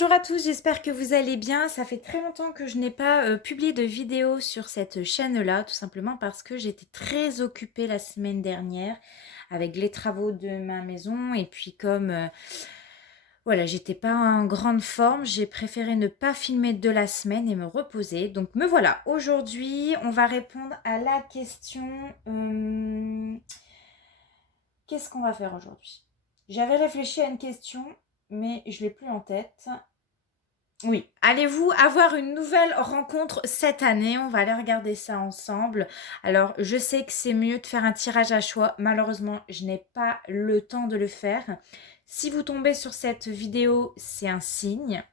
Bonjour à tous, j'espère que vous allez bien. Ça fait très longtemps que je n'ai pas publié de vidéo sur cette chaîne-là, tout simplement parce que j'étais très occupée la semaine dernière avec les travaux de ma maison. Et puis comme voilà, j'étais pas en grande forme, j'ai préféré ne pas filmer de la semaine et me reposer. Donc me voilà, aujourd'hui on va répondre à la question... qu'est-ce qu'on va faire aujourd'hui? J'avais réfléchi à une question, mais je ne l'ai plus en tête. Oui, allez-vous avoir une nouvelle rencontre cette année? On va aller regarder ça ensemble. Alors, je sais que c'est mieux de faire un tirage à choix. Malheureusement, je n'ai pas le temps de le faire. Si vous tombez sur cette vidéo, c'est un signe.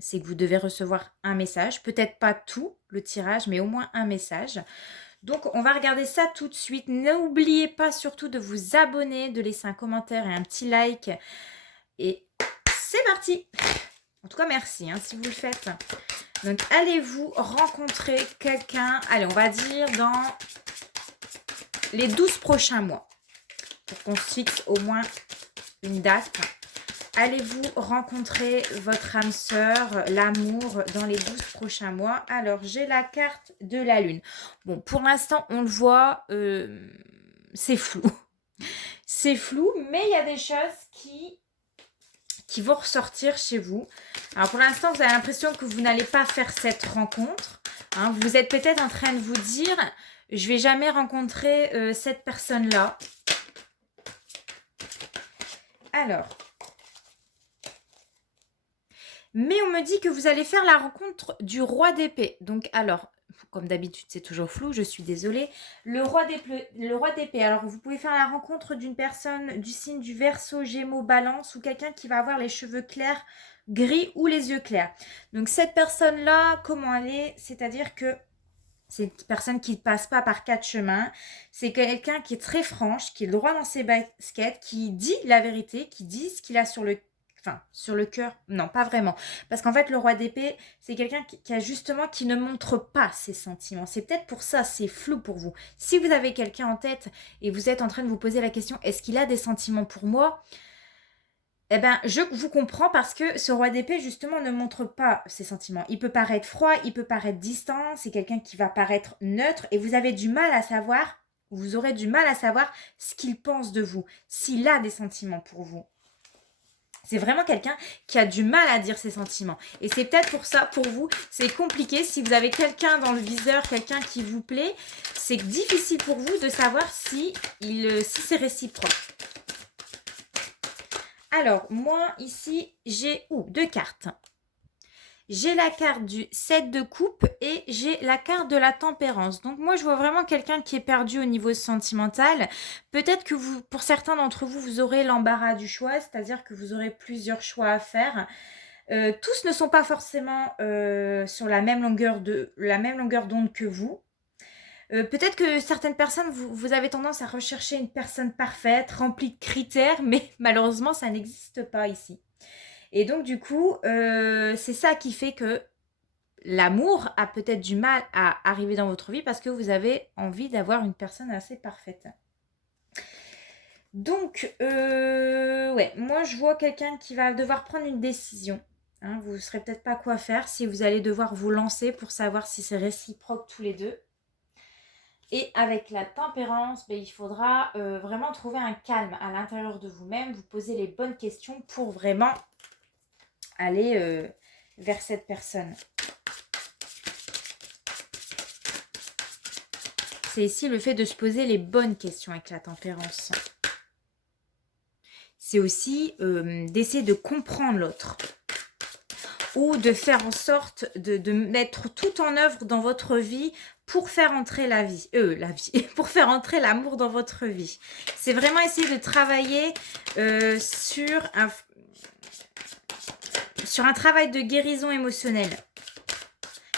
C'est que vous devez recevoir un message. Peut-être pas tout le tirage, mais au moins un message. Donc, on va regarder ça tout de suite. N'oubliez pas surtout de vous abonner, de laisser un commentaire et un petit like. Et c'est parti! En tout cas, merci si vous le faites. Donc, allez-vous rencontrer quelqu'un, allez, on va dire dans les 12 prochains mois, pour qu'on se fixe au moins une date. Allez-vous rencontrer votre âme sœur, l'amour, dans les 12 prochains mois? Alors, j'ai la carte de la lune. Bon, pour l'instant, on le voit, c'est flou. C'est flou, mais il y a des choses qui vont ressortir chez vous. Alors pour l'instant, vous avez l'impression que vous n'allez pas faire cette rencontre. Vous êtes peut-être en train de vous dire, je vais jamais rencontrer cette personne-là. Alors, mais on me dit que vous allez faire la rencontre du roi d'épée. Donc alors, comme d'habitude, c'est toujours flou, je suis désolée. Le roi d'épée. Alors, vous pouvez faire la rencontre d'une personne du signe du Verseau, Gémeaux, Balance ou quelqu'un qui va avoir les cheveux clairs, gris ou les yeux clairs. Donc, cette personne-là, comment elle est? C'est-à-dire que c'est une personne qui ne passe pas par 4 chemins. C'est quelqu'un qui est très franche, qui est droit dans ses baskets, qui dit la vérité, qui dit ce qu'il a sur le cœur, non, pas vraiment. Parce qu'en fait, le roi d'épée, c'est quelqu'un qui a justement, qui ne montre pas ses sentiments. C'est peut-être pour ça, c'est flou pour vous. Si vous avez quelqu'un en tête et vous êtes en train de vous poser la question, est-ce qu'il a des sentiments pour moi? Eh bien, je vous comprends parce que ce roi d'épée, justement, ne montre pas ses sentiments. Il peut paraître froid, il peut paraître distant, c'est quelqu'un qui va paraître neutre et vous avez du mal à savoir, vous aurez du mal à savoir ce qu'il pense de vous, s'il a des sentiments pour vous. C'est vraiment quelqu'un qui a du mal à dire ses sentiments. Et c'est peut-être pour ça, pour vous, c'est compliqué. Si vous avez quelqu'un dans le viseur, quelqu'un qui vous plaît, c'est difficile pour vous de savoir si c'est réciproque. Alors, moi, ici, j'ai 2 cartes. J'ai la carte du 7 de coupe et j'ai la carte de la tempérance. Donc moi, je vois vraiment quelqu'un qui est perdu au niveau sentimental. Peut-être que pour certains d'entre vous, vous aurez l'embarras du choix, c'est-à-dire que vous aurez plusieurs choix à faire. Tous ne sont pas forcément sur la même longueur d'onde que vous. Peut-être que certaines personnes, vous avez tendance à rechercher une personne parfaite, remplie de critères, mais malheureusement, ça n'existe pas ici. Et donc, du coup, c'est ça qui fait que l'amour a peut-être du mal à arriver dans votre vie parce que vous avez envie d'avoir une personne assez parfaite. Donc, ouais, moi, je vois quelqu'un qui va devoir prendre une décision. Vous ne saurez peut-être pas quoi faire si vous allez devoir vous lancer pour savoir si c'est réciproque tous les deux. Et avec la tempérance, il faudra vraiment trouver un calme à l'intérieur de vous-même, vous poser les bonnes questions pour vraiment aller vers cette personne. C'est ici le fait de se poser les bonnes questions avec la tempérance. C'est aussi d'essayer de comprendre l'autre. Ou de faire en sorte de mettre tout en œuvre dans votre vie pour faire entrer pour faire entrer l'amour dans votre vie. C'est vraiment essayer de travailler sur un travail de guérison émotionnelle.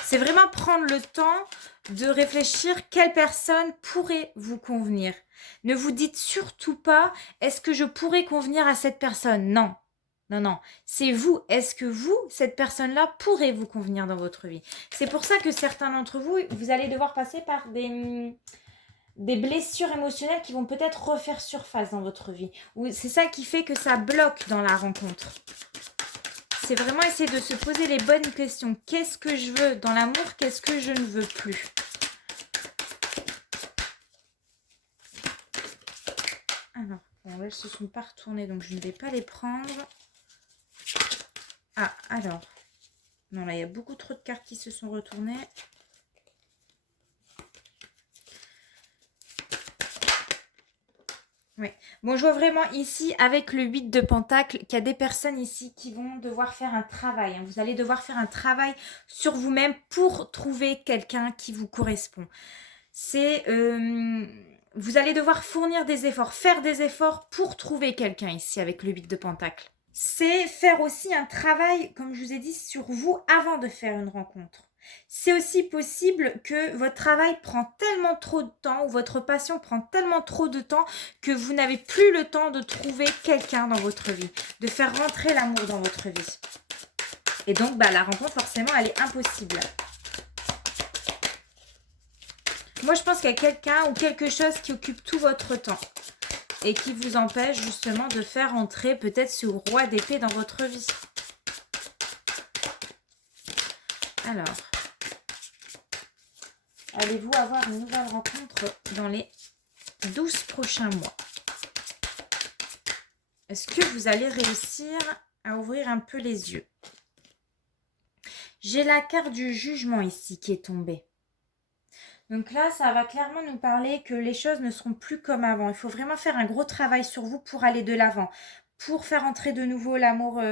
C'est vraiment prendre le temps de réfléchir quelle personne pourrait vous convenir. Ne vous dites surtout pas, est-ce que je pourrais convenir à cette personne? Non. Non. C'est vous. Est-ce que vous, cette personne-là, pourrait vous convenir dans votre vie? C'est pour ça que certains d'entre vous, vous allez devoir passer par des blessures émotionnelles qui vont peut-être refaire surface dans votre vie. C'est ça qui fait que ça bloque dans la rencontre. c'est vraiment essayer de se poser les bonnes questions. Qu'est-ce que je veux dans l'amour? Qu'est-ce que je ne veux plus? Alors, bon, là, elles se sont pas retournées, donc je ne vais pas les prendre. Ah, alors. Non, là, il y a beaucoup trop de cartes qui se sont retournées. Oui. Bon, je vois vraiment ici, avec le 8 de Pentacle, qu'il y a des personnes ici qui vont devoir faire un travail. Vous allez devoir faire un travail sur vous-même pour trouver quelqu'un qui vous correspond. C'est... vous allez devoir fournir des efforts, faire des efforts pour trouver quelqu'un ici, avec le 8 de Pentacle. C'est faire aussi un travail, comme je vous ai dit, sur vous avant de faire une rencontre. C'est aussi possible que votre travail prend tellement trop de temps ou votre passion prend tellement trop de temps que vous n'avez plus le temps de trouver quelqu'un dans votre vie, de faire rentrer l'amour dans votre vie. Et donc, la rencontre, forcément, elle est impossible. Moi, je pense qu'il y a quelqu'un ou quelque chose qui occupe tout votre temps et qui vous empêche justement de faire entrer peut-être ce roi d'épée dans votre vie. Alors, allez-vous avoir une nouvelle rencontre dans les 12 prochains mois? Est-ce que vous allez réussir à ouvrir un peu les yeux? J'ai la carte du jugement ici qui est tombée. Donc là, ça va clairement nous parler que les choses ne seront plus comme avant. Il faut vraiment faire un gros travail sur vous pour aller de l'avant, pour faire entrer de nouveau l'amour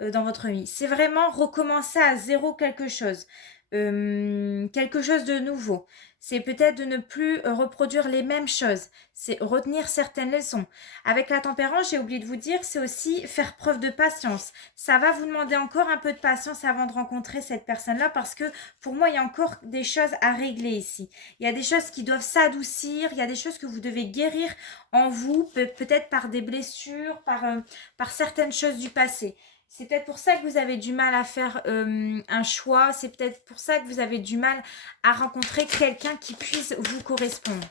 dans votre vie. C'est vraiment recommencer à zéro quelque chose de nouveau. C'est peut-être de ne plus reproduire les mêmes choses. C'est retenir certaines leçons. Avec la tempérance, j'ai oublié de vous dire, c'est aussi faire preuve de patience. Ça va vous demander encore un peu de patience avant de rencontrer cette personne-là parce que pour moi, il y a encore des choses à régler ici. Il y a des choses qui doivent s'adoucir. Il y a des choses que vous devez guérir en vous, peut-être par des blessures, par certaines choses du passé. C'est peut-être pour ça que vous avez du mal à faire un choix. C'est peut-être pour ça que vous avez du mal à rencontrer quelqu'un qui puisse vous correspondre.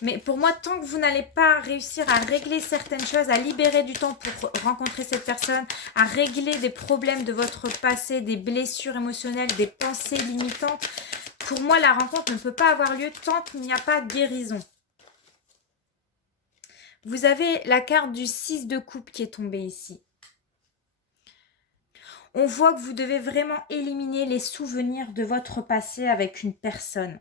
Mais pour moi, tant que vous n'allez pas réussir à régler certaines choses, à libérer du temps pour rencontrer cette personne, à régler des problèmes de votre passé, des blessures émotionnelles, des pensées limitantes, pour moi, la rencontre ne peut pas avoir lieu tant qu'il n'y a pas guérison. Vous avez la carte du 6 de coupe qui est tombée ici. On voit que vous devez vraiment éliminer les souvenirs de votre passé avec une personne.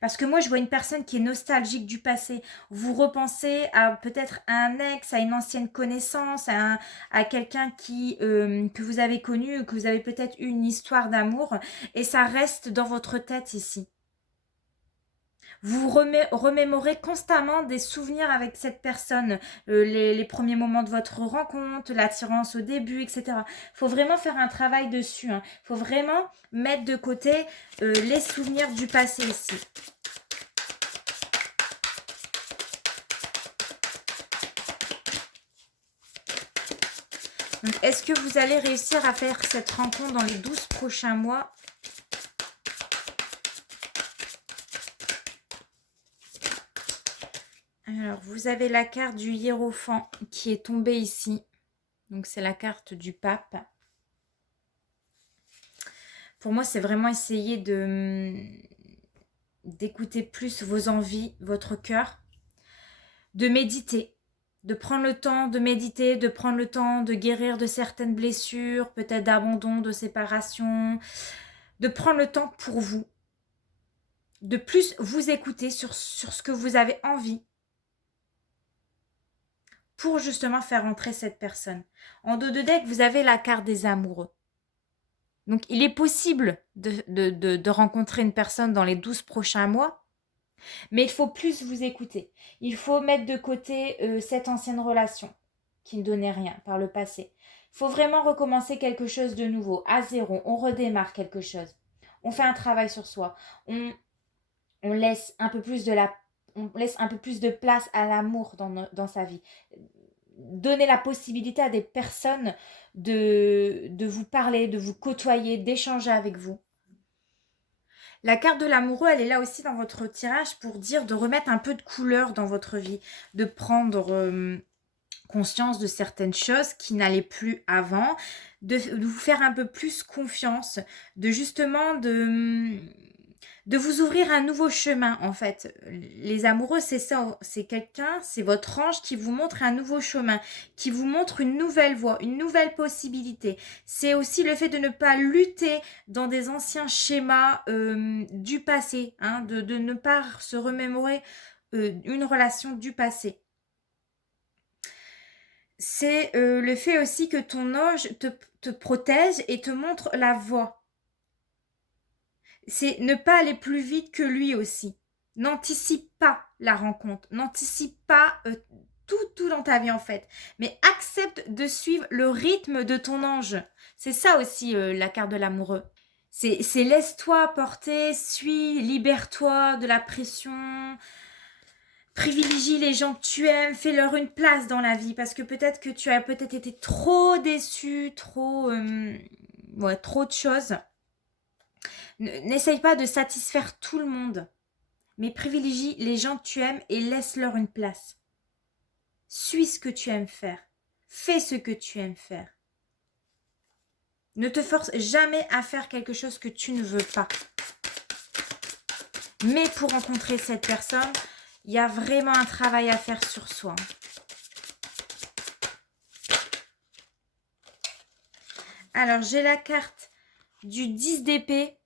Parce que moi, je vois une personne qui est nostalgique du passé. Vous repensez à peut-être un ex, à une ancienne connaissance, à quelqu'un que vous avez connu, que vous avez peut-être eu une histoire d'amour. Et ça reste dans votre tête ici. Vous remémorez constamment des souvenirs avec cette personne, les premiers moments de votre rencontre, l'attirance au début, etc. Il faut vraiment faire un travail dessus. Il faut vraiment mettre de côté les souvenirs du passé ici. Est-ce que vous allez réussir à faire cette rencontre dans les 12 prochains mois ? Alors, vous avez la carte du Hiérophant qui est tombée ici. Donc, c'est la carte du pape. Pour moi, c'est vraiment essayer d'écouter plus vos envies, votre cœur, de méditer, de prendre le temps de méditer, de prendre le temps de guérir de certaines blessures, peut-être d'abandon, de séparation, de prendre le temps pour vous, de plus vous écouter sur ce que vous avez envie, pour justement faire entrer cette personne. En dos de deck, vous avez la carte des amoureux. Donc, il est possible de rencontrer une personne dans les 12 prochains mois, mais il faut plus vous écouter. Il faut mettre de côté cette ancienne relation qui ne donnait rien par le passé. Il faut vraiment recommencer quelque chose de nouveau, à zéro. On redémarre quelque chose. On fait un travail sur soi. On laisse un peu plus de place à l'amour dans sa vie. Donner la possibilité à des personnes de vous parler, de vous côtoyer, d'échanger avec vous. La carte de l'amoureux, elle est là aussi dans votre tirage pour dire de remettre un peu de couleur dans votre vie, de prendre conscience de certaines choses qui n'allaient plus avant, de vous faire un peu plus confiance, de justement de vous ouvrir un nouveau chemin en fait. Les amoureux, c'est ça, c'est quelqu'un, c'est votre ange qui vous montre un nouveau chemin, qui vous montre une nouvelle voie, une nouvelle possibilité. C'est aussi le fait de ne pas lutter dans des anciens schémas du passé, hein, de ne pas se remémorer une relation du passé. C'est le fait aussi que ton ange te protège et te montre la voie. C'est ne pas aller plus vite que lui aussi. N'anticipe pas la rencontre, n'anticipe pas tout dans ta vie en fait, mais accepte de suivre le rythme de ton ange. C'est ça aussi la carte de l'amoureux. C'est laisse-toi porter, suis, libère-toi de la pression, privilégie les gens que tu aimes, fais-leur une place dans la vie parce que peut-être que tu as peut-être été trop déçu, trop de choses. N'essaye pas de satisfaire tout le monde, mais privilégie les gens que tu aimes et laisse-leur une place. Suis ce que tu aimes faire. Fais ce que tu aimes faire. Ne te force jamais à faire quelque chose que tu ne veux pas. Mais pour rencontrer cette personne, il y a vraiment un travail à faire sur soi. Alors, j'ai la carte du 10 d'épée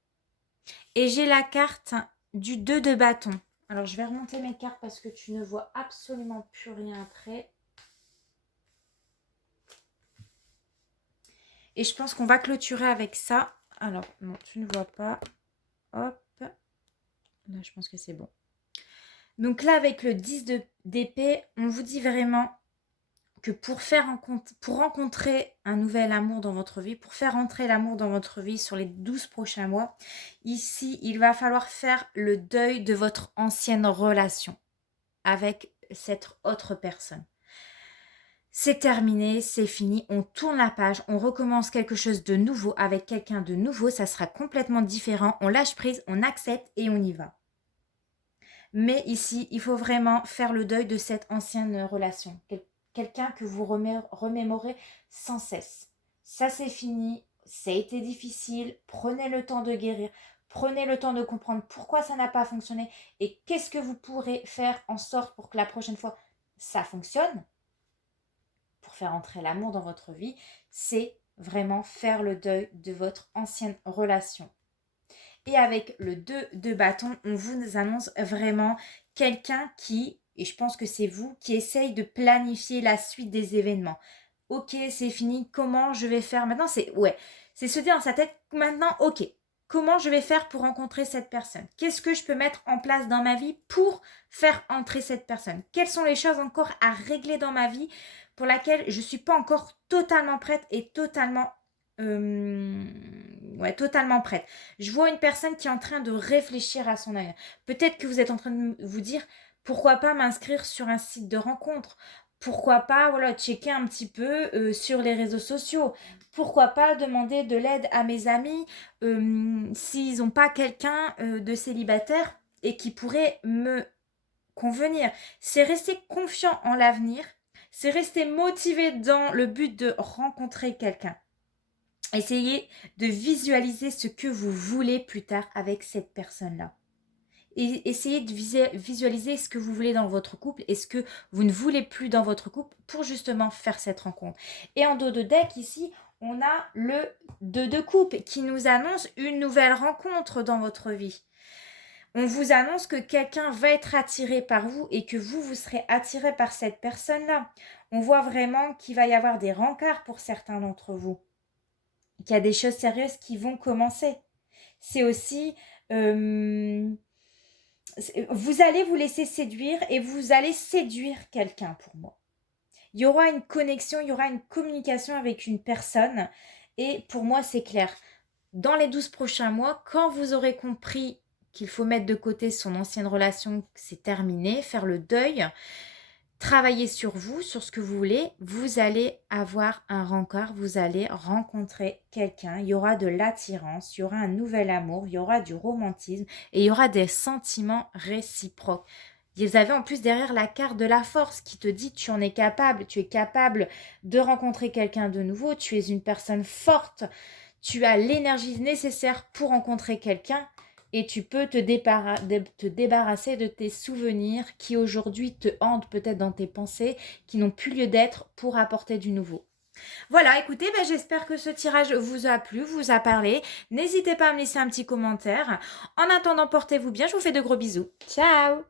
et j'ai la carte du 2 de bâton. Alors, je vais remonter mes cartes parce que tu ne vois absolument plus rien après. Et je pense qu'on va clôturer avec ça. Alors, non, tu ne vois pas. Hop. Là, je pense que c'est bon. Donc là, avec le 10 d'épée, on vous dit vraiment que pour rencontrer un nouvel amour dans votre vie, pour faire entrer l'amour dans votre vie sur les 12 prochains mois, ici, il va falloir faire le deuil de votre ancienne relation avec cette autre personne. C'est terminé, c'est fini, on tourne la page, on recommence quelque chose de nouveau avec quelqu'un de nouveau, ça sera complètement différent, on lâche prise, on accepte et on y va. Mais ici, il faut vraiment faire le deuil de cette ancienne relation. Quelqu'un que vous remémorez sans cesse. Ça, c'est fini. Ça a été difficile. Prenez le temps de guérir. Prenez le temps de comprendre pourquoi ça n'a pas fonctionné et qu'est-ce que vous pourrez faire en sorte pour que la prochaine fois, ça fonctionne. Pour faire entrer l'amour dans votre vie, c'est vraiment faire le deuil de votre ancienne relation. Et avec le 2 de bâton, on vous annonce vraiment quelqu'un qui, et je pense que c'est vous, qui essaye de planifier la suite des événements. Ok, c'est fini, comment je vais faire maintenant? C'est se dire dans sa tête, maintenant, ok, comment je vais faire pour rencontrer cette personne? Qu'est-ce que je peux mettre en place dans ma vie pour faire entrer cette personne? Quelles sont les choses encore à régler dans ma vie pour laquelle je ne suis pas encore totalement prête et totalement prête. Je vois une personne qui est en train de réfléchir à son avenir. Peut-être que vous êtes en train de vous dire pourquoi pas m'inscrire sur un site de rencontre. Pourquoi pas checker un petit peu sur les réseaux sociaux. Pourquoi pas demander de l'aide à mes amis s'ils n'ont pas quelqu'un de célibataire et qui pourrait me convenir. C'est rester confiant en l'avenir. C'est rester motivé dans le but de rencontrer quelqu'un. Essayez de visualiser ce que vous voulez plus tard avec cette personne-là. Et essayez de visualiser ce que vous voulez dans votre couple et ce que vous ne voulez plus dans votre couple pour justement faire cette rencontre. Et en dos de deck, ici, on a le 2 de coupe qui nous annonce une nouvelle rencontre dans votre vie. On vous annonce que quelqu'un va être attiré par vous et que vous serez attiré par cette personne-là. On voit vraiment qu'il va y avoir des rencarts pour certains d'entre vous. Qu'il y a des choses sérieuses qui vont commencer. C'est aussi, vous allez vous laisser séduire et vous allez séduire quelqu'un pour moi. Il y aura une connexion, il y aura une communication avec une personne et pour moi c'est clair. Dans les 12 prochains mois, quand vous aurez compris qu'il faut mettre de côté son ancienne relation, que c'est terminé, faire le deuil, travailler sur vous, sur ce que vous voulez, vous allez avoir un rencard, vous allez rencontrer quelqu'un, il y aura de l'attirance, il y aura un nouvel amour, il y aura du romantisme et il y aura des sentiments réciproques. Vous avez en plus derrière la carte de la force qui te dit tu en es capable, tu es capable de rencontrer quelqu'un de nouveau, tu es une personne forte, tu as l'énergie nécessaire pour rencontrer quelqu'un et tu peux te débarrasser de tes souvenirs qui aujourd'hui te hantent peut-être dans tes pensées, qui n'ont plus lieu d'être pour apporter du nouveau. Voilà, écoutez, j'espère que ce tirage vous a plu, vous a parlé. N'hésitez pas à me laisser un petit commentaire. En attendant, portez-vous bien, je vous fais de gros bisous. Ciao!